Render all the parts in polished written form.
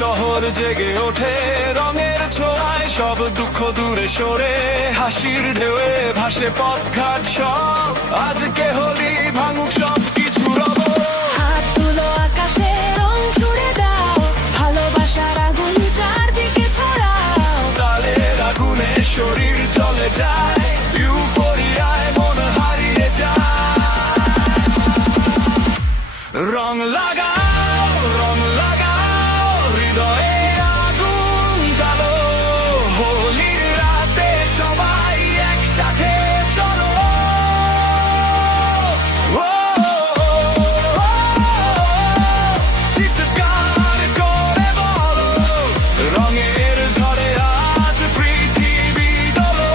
শহর জেগে ওঠে রঙের ছোঁয়ায়, সব দুঃখ দূরে সরে হাসির ঢেউয়ে ভাসে পথঘাট সব। আজকে হোলি ভাঙুক সব কিছু রব। হাত তুলো আকাশে রং ছুড়ে দাও, ভালোবাসার আগুন চারদিকে ছড়াও। তালের আগুনে শরীর জ্বলে যায়, ইউফোরিয়ায় মন হারিয়ে যায়। রং লাগাও, রং লাগাও, হৃদয়ে আগুন জ্বালো। হোলির রাতে সবাই একসাথে চলো। চিৎকার করে বলো, রঙের ঝড়ে আজ পৃথিবী দোলো।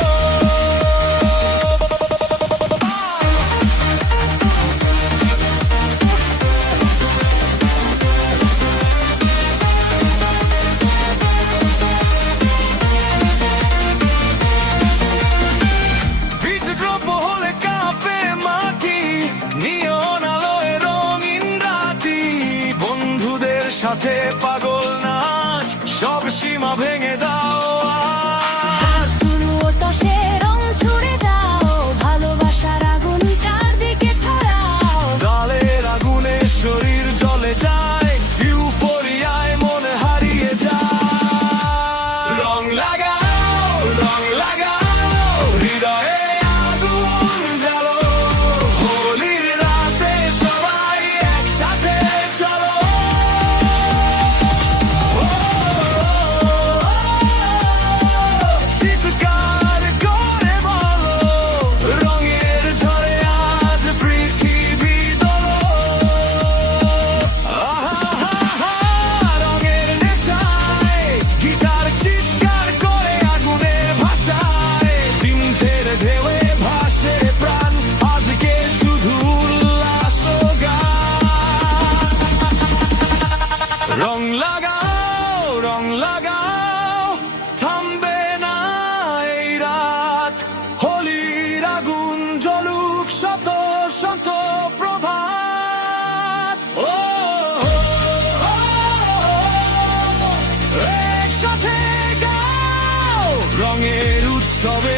বিদ্রোহ হলে কাঁপে মাটি, নিয়ন আলোয় রঙিন রাতি। বন্ধুদের সাথে পাগল নাচ, সব সীমা ভেঙে দাও আজ। হাত তুলো আকাশে রং ছুড়ে দাও, ভালোবাসার আগুন চারদিকে ছড়াও। তালের আগুনে শরীর জ্বলে যায়, ইউফোরিয়ায় মন হারিয়ে যায়। রং লাগাও, রং লাগাও, হৃদয়ে আগুন জ্বালো। হোলির রাতে সবাই একসাথে চলো। চিৎকার করে বলো, রঙের ঝড়ে আজ পৃথিবী দোলো। আহা, রঙের নেশায় গিটার চিৎকার করে আগুনে ভাসায়। সিন্ধের ঢেউয়ে ভাসে প্রাণ, আজকে শুধু উল্লাস ও গান। রং লাগাও, রং লাগাও, থামবে না এই রাত। হোলির আগুন জ্বলুক শত শত প্রভাত। ও, একসাথে গাও, রঙের উৎসবে